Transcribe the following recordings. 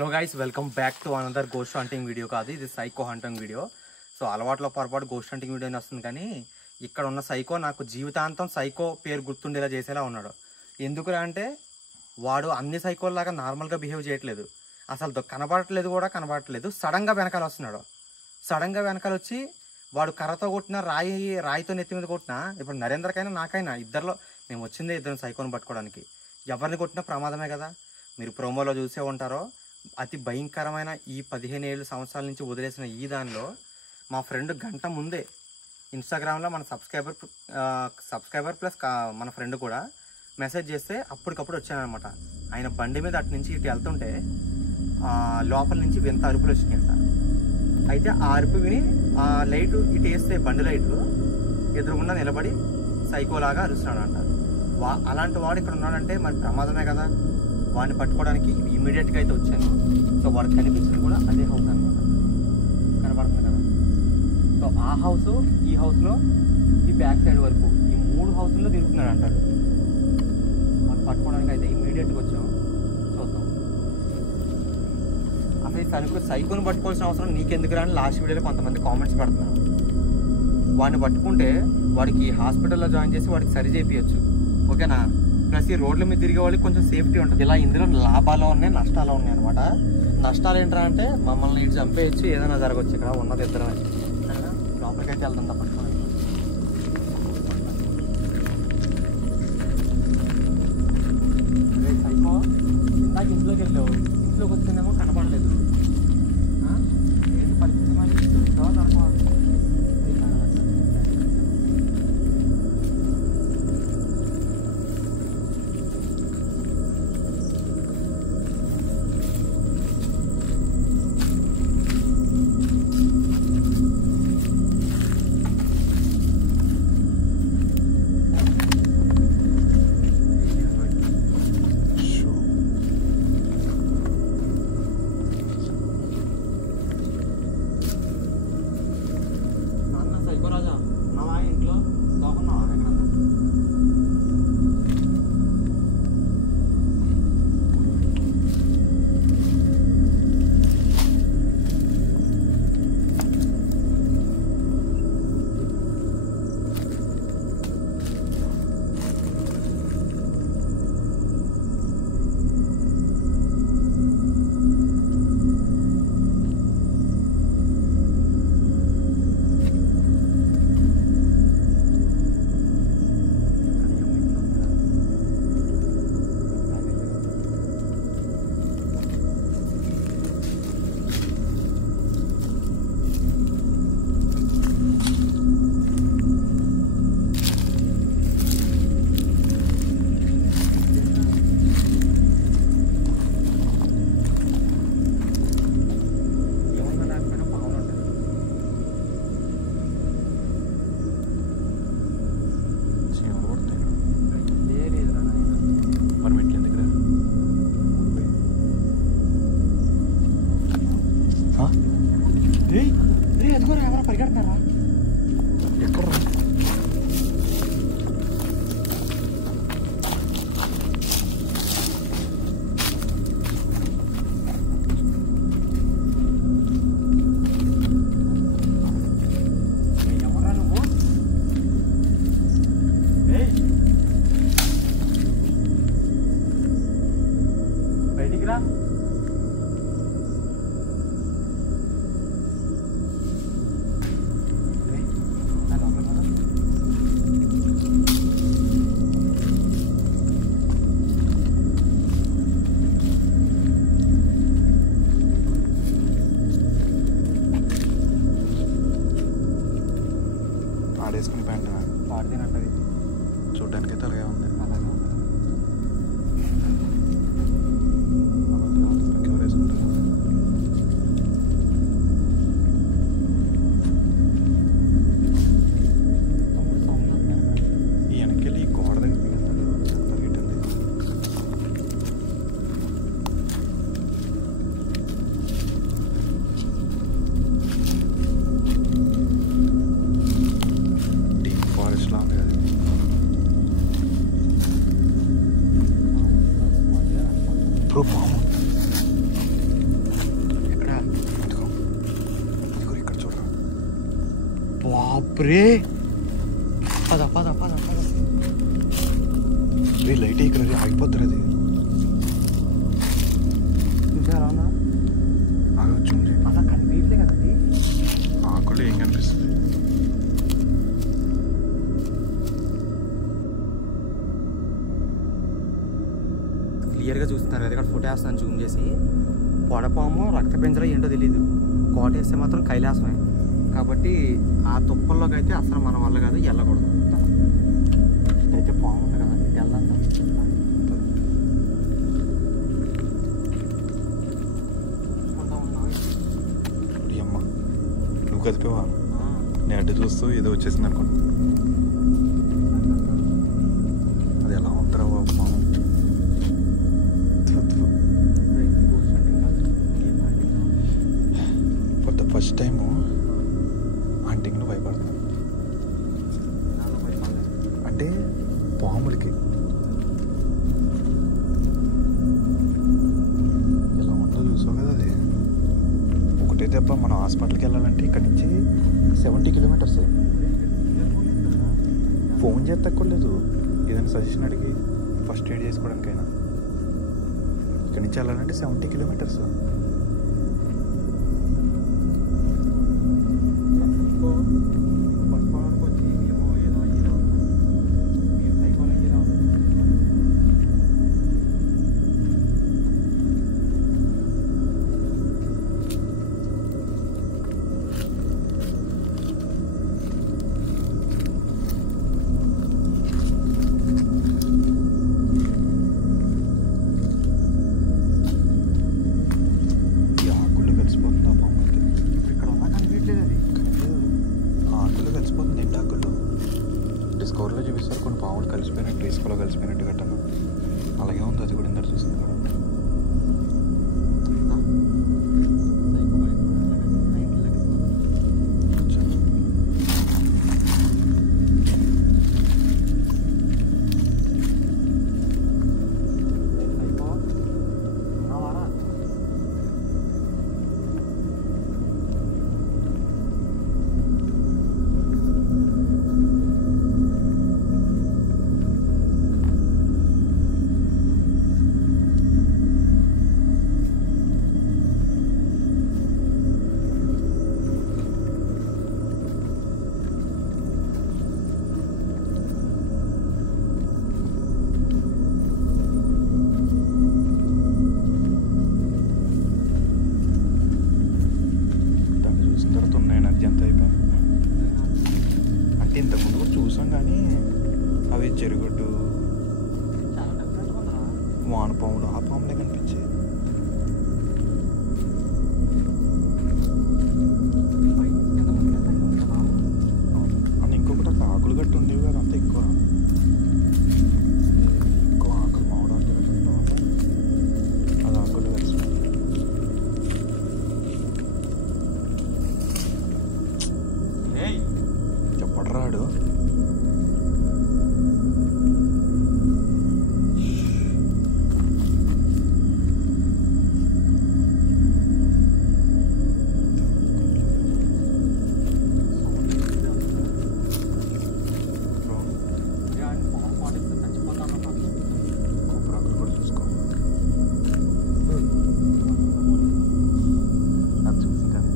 Hello guys, welcome back to another ghost hunting video. కాదు, ఇది psycho hunting video. So అలవాట్లో పొరపాటు ghost hunting video వస్తుంది, కానీ ఇక్కడ ఉన్న సైకో నాకు జీవితాంతం సైకో పేరు గుర్తుండేలా చేసేలా ఉన్నాడు. ఎందుకురా అంటే వాడు అన్ని సైకోల్లాగా నార్మల్గా బిహేవ్ చేయట్లేదు, అసలు కనబడట్లేదు. సడన్గా వెనకాల వస్తున్నాడు. సడన్గా వెనకాల వచ్చి వాడు కర్రతో కొట్టినా రాయితో నెత్తి మీద కొట్టినా, ఇప్పుడు నరేంద్రకైనా నాకైనా ఇద్దరిలో మేము వచ్చిందే ఇద్దరు సైకోని పట్టుకోవడానికి. ఎవరిని కొట్టినా ప్రమాదమే కదా. మీరు ప్రోమోలో చూసే ఉంటారో, అతి భయంకరమైన ఈ 15 సంవత్సరాల నుంచి వదిలేసిన ఈ దానిలో మా ఫ్రెండ్ గంట ముందే ఇన్స్టాగ్రామ్లో మన సబ్స్క్రైబర్ ప్లస్ మన ఫ్రెండ్ కూడా మెసేజ్ చేస్తే అప్పటికప్పుడు వచ్చానమాట. ఆయన బండి మీద అటు నుంచి ఇటు వెళ్తుంటే లోపల నుంచి వింత అరుపులు వచ్చినాయంట. అయితే ఆ అరుపు విని ఆ లైటు ఇటు వేస్తే బండి లైటు ఎదురుగుండా నిలబడి సైకోలాగా అరుస్తున్నాడంట. అలాంటి వాడు ఇక్కడ ఉన్నాడంటే మరి ప్రమాదమే కదా. వాడిని పట్టుకోవడానికి ఇమీడియట్గా అయితే వచ్చాను. సో వాడు కనిపించింది కూడా అదే హౌస్ అనమాట, కనబడుతుంది కదా. సో ఆ హౌస్, ఈ హౌస్లో, ఈ బ్యాక్ సైడ్ వరకు ఈ 3 హౌస్ల్లో తిరుగుతున్నాడు అంటాడు. వాడిని పట్టుకోవడానికి అయితే ఇమీడియట్గా వచ్చాం. చూద్దాం అసలు సైకోని పట్టుకోవాల్సిన అవసరం నీకెందుకు అని లాస్ట్ వీడియోలో కొంతమంది కామెంట్స్ పెడుతున్నారు. వాడిని పట్టుకుంటే వాడికి హాస్పిటల్లో జాయిన్ చేసి వాడికి సరి చేయించచ్చు, ఓకేనా. ప్లస్ ఈ రోడ్ల మీద తిరిగే వాళ్ళకి కొంచెం సేఫ్టీ ఉంటుంది. ఇలా ఇందులో లాభాలు ఉన్నాయి, నష్టాలు ఉన్నాయి అనమాట. నష్టాలు ఏంటంటే అంటే మమ్మల్ని ఇటు చంపేయచ్చు, ఏదైనా జరగవచ్చు. ఇక్కడ ఉన్నది ఇద్దరమే. లోపలికి అయితే వెళ్తాం తప్ప. సైకో ఇందాక ఇంట్లోకి వెళ్ళావు, ఇంట్లోకి వచ్చిందేమో కనపడలేదు. ఏంటి పరిస్థితి మరి? దొరుకుతావా దొరకవా? ఎదుగురా, ఎవరో పరిగెడతారా? ఎక్కడ్రా? ఎవరా నువ్వు? బయటికి రా. ఆడేసుకుని ప్యాంట్ పాడితేనంటది, చూడ్డానికి అయితే అలాగే ఉంది. అలాగే ఉంది. ఎవరు వేసుకుంటారు? ఈ వెనకెళ్ళి గోడ దగ్గరికి పరిగెట్టింది. డీప్ ఫారెస్ట్ లా ఉంది కదా. బాప్రే పద పద పద పద. లైట్ ఇక్కడ ఆగిపోతారు అది. చూసారా ఆగొచ్చు అసలు కనిపించలే కదా అది. ఆకులు ఏం కనిపిస్తుంది? క్లియర్గా చూస్తున్నారు కదా ఇక్కడ ఫోటో వేస్తాను జూమ్ చేసి. పొడపాము రక్త పెంచడం ఏంటో తెలియదు, కోట వేస్తే మాత్రం కైలాసమే. కాబట్టి ఆ తుప్పల్లోకి అయితే అసలు మన వల్ల కాదు, వెళ్ళకూడదు. అయితే పాము ఉంది కదా, ఇటు వెళ్ళాలి. అమ్మ నువ్వు కదిపేవా? నేను అడ్డు చూస్తూ ఏదో వచ్చేసింది అనుకోండి. అది ఎలా ఉందరా బాబు పాము. ఫర్ ద ఫస్ట్ టైము హంటింగ్లో భయపడుతున్నాను. అంటే పాములకి ఎలా ఉంటుందో చూసావు కదా. అది ఒకటే దెబ్బ. మనం హాస్పిటల్కి వెళ్ళాలంటే ఇక్కడ నుంచి 70 కిలోమీటర్స్. ఫోన్ చేస్తే తక్కువ లేదు, ఏదైనా సజెషన్ అడిగి ఫస్ట్ ఎయిడ్ చేసుకోవడానికైనా. ఇక్కడ నుంచి వెళ్ళాలంటే 70 కిలోమీటర్స్. డిస్కవర్లో చూపిస్తారు కొన్ని పాములు కలిసిపోయినట్టు, ఇసుకలో కలిసిపోయినట్టు గట్టను. అలాగే ఉంది అది కూడా. ఇందరు చూస్తుంది కదా. అంటే ఇంతకుముందు కూడా చూసాం కానీ అవి చెరుగుడ్డు, వానపాములు, ఆ పాములే కనిపించాయి. అని ఇంకొకటి అక్కడ ఆకులు గట్టి ఉండేవి కదా, అంత ఎక్కువ ఆకులు మామిడి ఆకులు గట్టి ఉండడం వల్ల అది ఆకులు కలిసి చెప్పడరాడు. కొబ్బరాకులు కూడా చూసుకో. అది చూసి కదా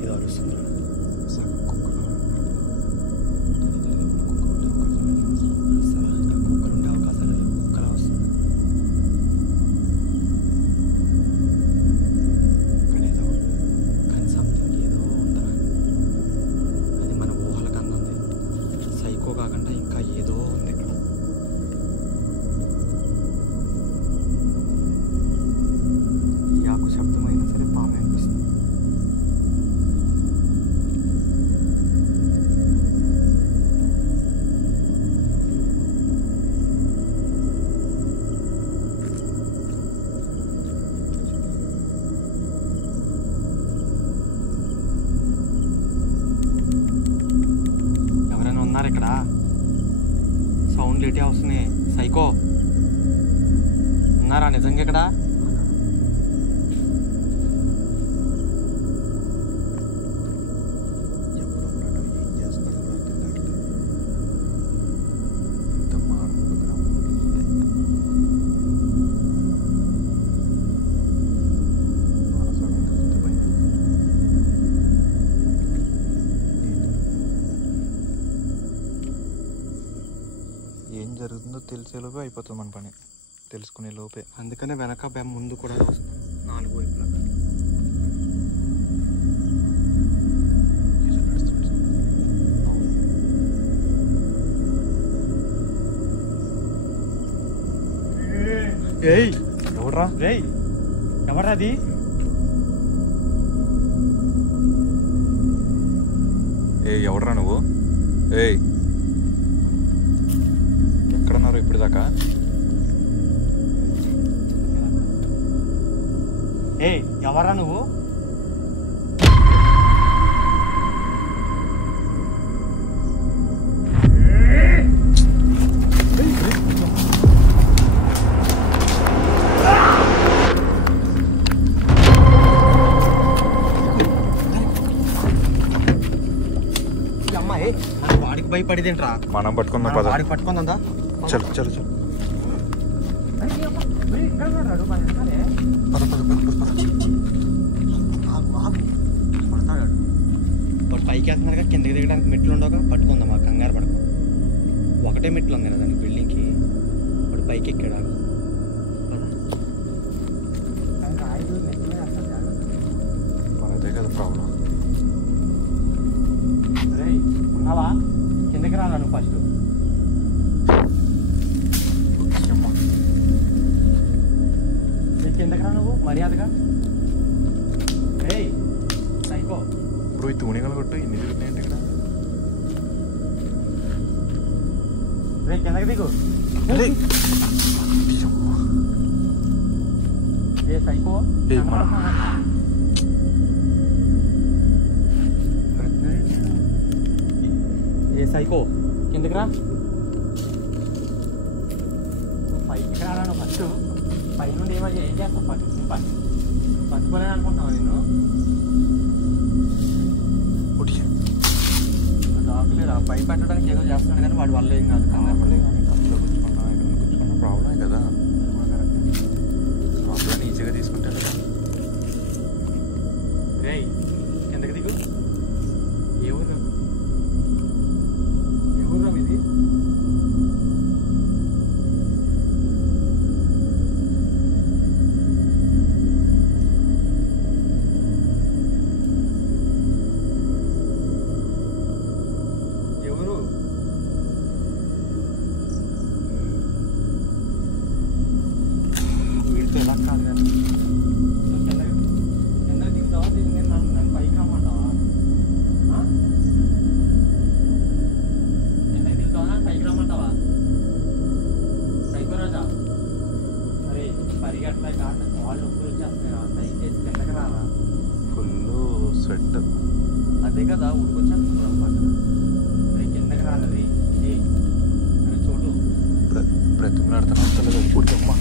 ఇది అరుస్తుంది. కుక్కలు ఉండే అవకాశాలు లేవు. కుక్కలా వస్తుంది. కానీ సంథింగ్ ఏదో ఉందరా. అది మన ఊహలకు అందంది. సైకో కాకుండా ఇంకా ఏదో ఉంది ఇక్కడ. ఈ ఆకు శబ్దమైనా సరే పాము అనిపిస్తుంది. ఎవరైనా ఉన్నారు ఇక్కడ? సౌండ్ లేటే వస్తున్నాయి. సైకో ఉన్నారా నిజంగా ఇక్కడ? ఏం జరుగుతుందో తెలిసేలోపే అయిపోతుంది మన పని, తెలుసుకునే లోపే. అందుకనే వెనక ముందు కూడా వస్తుంది 4 వైపులా. ఏయ్ ఎవడ్రా? రేయ్ ఎవడ్రా అది? ఏయ్ ఎవడ్రా నువ్వు? ఏయ్ ఎక్కడున్నారు ఇప్పుడు దాకా? ఏయ్ ఎవరా నువ్వు? అమ్మాయి వాడికి భయపడిదేంట్రా? మనం పట్టుకుందాం, వాడికి పట్టుకుందా? చల్ చల్ చల్. వాడు పైకి వెళ్తున్నారుగా, కిందకి దిగడానికి మెట్లు ఉండవుగా, పట్టుకుందాం. మా కంగారు పడుకో, ఒకటే మెట్లు ఉంది కదా దానికి బిల్డింగ్కి. వాడు పైకి ఎక్కాడు. అదే కదా ప్రాబ్లం. ఉన్నావా? కిందకి రాను నువ్వు ఫస్ట్. కిందకి రా నువ్వు మర్యాదగా. సైకో ఇప్పుడు ఈ తూణిగలు కొట్టు ఇన్ని తిరుగుతున్నాయంటే ఇక్కడ. రే కిందకి దిగు. ఏ సైకో ఏ సైకో కిందకి రా. పైకి రారా నువ్వు ఫస్ట్. పై నుండి ఏం చేస్తావు? పట్టుకోలేని అనుకుంటున్నావు నేను. డాక్టర్ పై పెట్టడానికి ఏదో చేస్తున్నాడు కానీ వాడి వల్ల ఏం కాదు. కంగారు పడలే కానీ అందులో కూర్చుకున్నా ఇక్కడ కూర్చుకున్న ప్రాబ్లమే కదా. ప్రాబ్లం ఈజీగా తీసుకుంటాను కదా. రేయ్ కిందకి దిగు. ఏ ఊరు? ఏ ఊరు ఇది? ఎలా కాదు కానీ కింద దిగుతావా? నన్ను పైకి రమ్మంటావా? కిందకి దిగుతావా? నన్ను పైకి రమ్మంటావా? సైకో రాజా, అరే పరిగెట్టలే కాదు, వాళ్ళు నొప్పులు వచ్చేస్తున్నాయి. పైకి చేసి కిందకి రారా. Full sweat. అదే కదా ఉడికొచ్చేస్తున్నాడు అనమాట. అరే కిందకి రాలది. అని చోటు బ్రతిమలాడుతున్నా వస్తలేదు. ఉడికమ్మా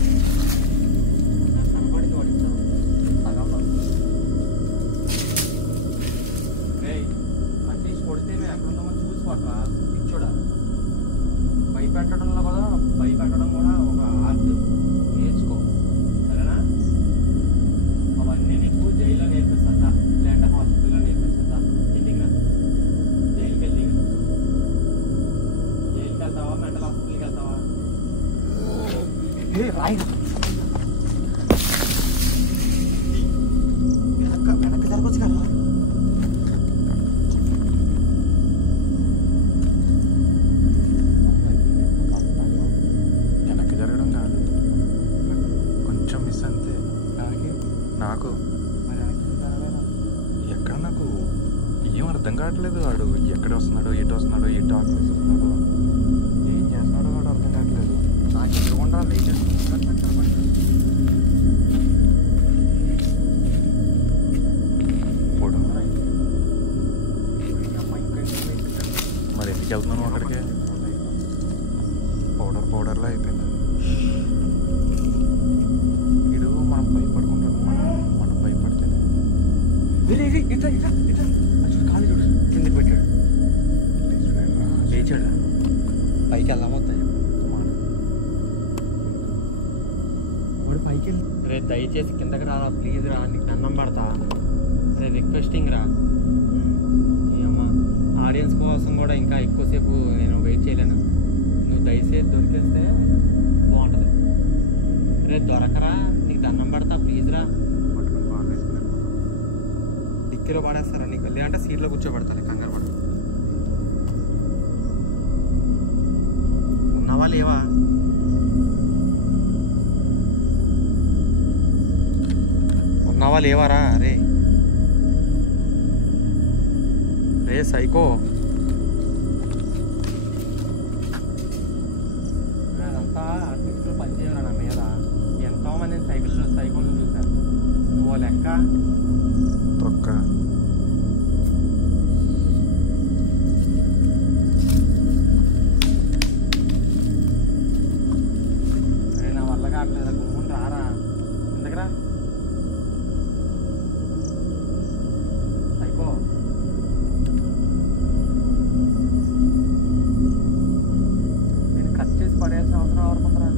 భయపెట్టడంలో కదా, భయపెట్టడం కూడా ఒక ఆర్ట్. నేర్చుకో సరేనా? అవన్నీ నీకు జైల్లో నేర్పిస్తుందా లేదంటే హాస్పిటల్లో నేర్పిస్తుందా? ఇంటికి రా. జైలుకి వెళ్తే జైలుకి వెళ్తావా మెంటల్ హాస్పిటల్కి వెళ్తావా? వెనక్కి జరగచ్చు కదా. నాకు ఎక్కడ నాకు ఏం అర్థం కావట్లేదు. వాడు ఎక్కడ వస్తున్నాడో, ఎటు వస్తున్నాడో, ఎటు ఆఫీస్ వస్తున్నాడో, ఏం చేస్తున్నాడో వాడు అర్థం కావట్లేదు. నాకు ఎదురుకుండా లేటెస్ట్ మరి ఎందుకు వెళ్తున్నాను అక్కడికి? పౌడర్లో అయిపోయింది. వీడు మనం భయపడుకుంటాడు, మనం భయపడితేనే ఇట్లా ఇట్లా ఇట్లా చూడు, కాలు చూడు కిందకి పెట్టాడు, లేచాడు. పైకి వెళ్దాం వద్దాయి వాడు పైకి వెళ్ళి. రే దయచేసి కిందకి రా ప్లీజ్ రా, నీకు దండం పడతా. రే రిక్వెస్టింగ్ రా. అమ్మ ఆడియన్స్ కోసం కూడా ఇంకా ఎక్కువసేపు నేను వెయిట్ చేయలేను. నువ్వు దయచేసి దొరికేస్తే బాగుంటుంది. రే దొరకరా, నీకు దండం పడతా ప్లీజ్ రా. డిక్కీలో పడేస్తారా నీకు, లేదంటే సీట్లో కూర్చోబెడతాను, కంగారు పడ. ఉన్నావా లేవా? ఉన్నావా లేవారా? రే రే సైకో, అదంతా ఆర్టిస్టులు పనిచేయరా నా మీద. ఎంతోమంది సైకిళ్ళు చూశాను, నువ్వు లెక్క. తొక్క నా వల్ల కావట్లేదు, గుమ్ముని రారా ఎందుకురా సైకో. నేను కట్ చేసి పడేయాల్సిన అవసరం ఎవరు కొందరా?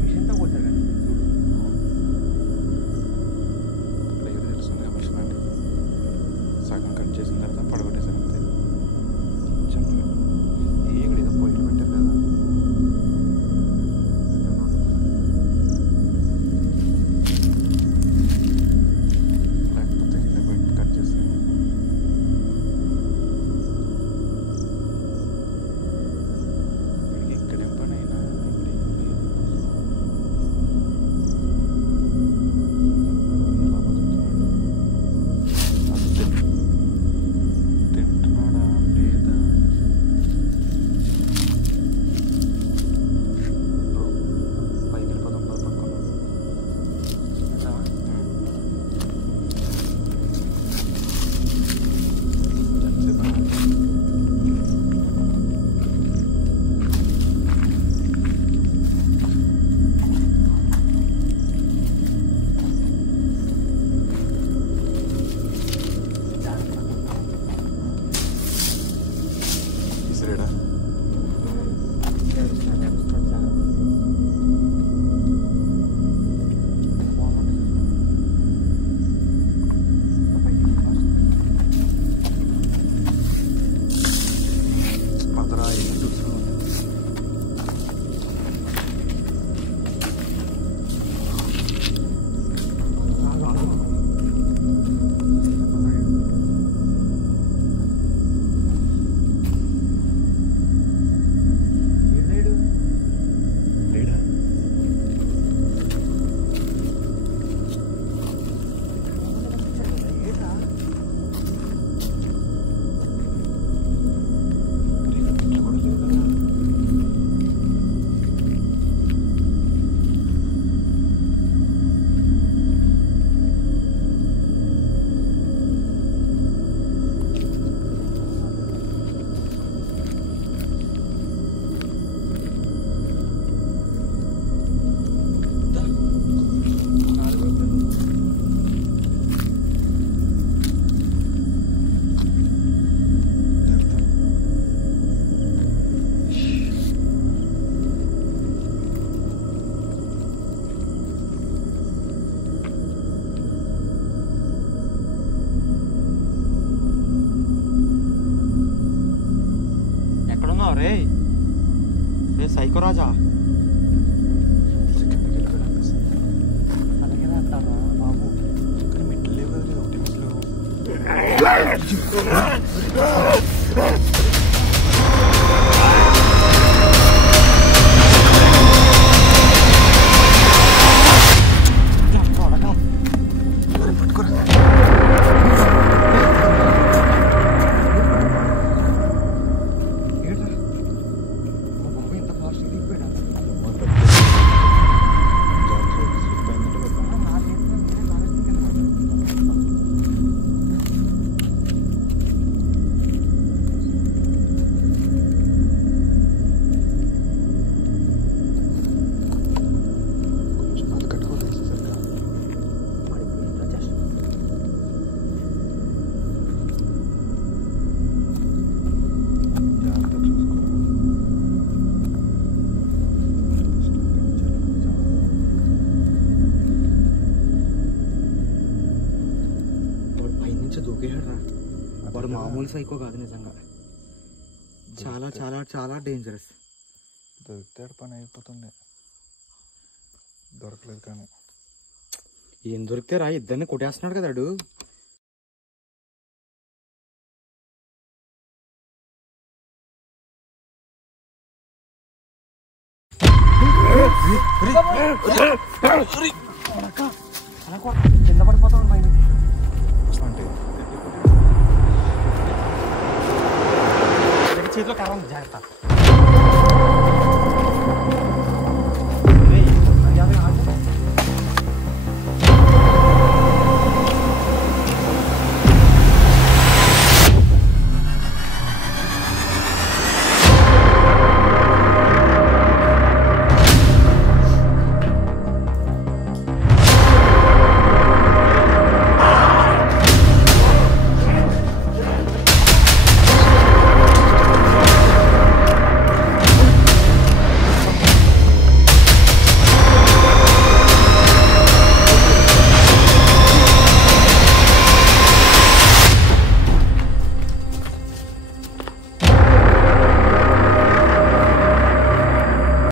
మిషన్తో కొట్టారు కదా చూడు. క్లియర్ తెలుస్తుంది మిషన్ అంటే. సగం కట్ చేసిన తర్వాత పడగొట్టేసారు అంతే. చెప్పలేదు ఇక్కడ ఏదో పొయ్యిలు పెట్టారు కదా, లేకపోతే కట్ చేస్తాను. వీడికి ఎక్కడేం పని అయినా ఇక్కడ ఏం లేదు. ఎలా బతుకుతున్నాడు, అసలు తింటున్నాడా లేదా? పైకి వెళ్ళిపోతాం కదా పక్కన. ఇసిరేడా మదరా ఎన్ని చూస్తున్నావు? లేడా ఇట్లా కూడా లేవు కదా. ఎక్కడున్నావు రే? రే సైకో రాజా, కిందకి వెళ్ళిపోయి అనిపిస్తుంది. అలాగే అంటారా బాబు? కానీ మెట్లు లేవు కదా, లేదు ఒకటి మెట్లు. పట్టుకోరా. ఏంట్రా మా బాబు ఎంత ఫాస్ట్ దిగిపోయాడు. దొరికేసాడు రా. వాడు మామూలు సైకో కాదు నిజంగా, చాలా చాలా చాలా డేంజరస్. దొరికితే పని అయిపోతుండే, దొరకలేదు. కానీ ఏం దొరికితే రా, ఇద్దరిని కొట్టేస్తున్నాడు కదా వాడు. కింద పడిపోతాను భయం. అంటే చేతిలో కర్ర ఉంది, జాగ్రత్త.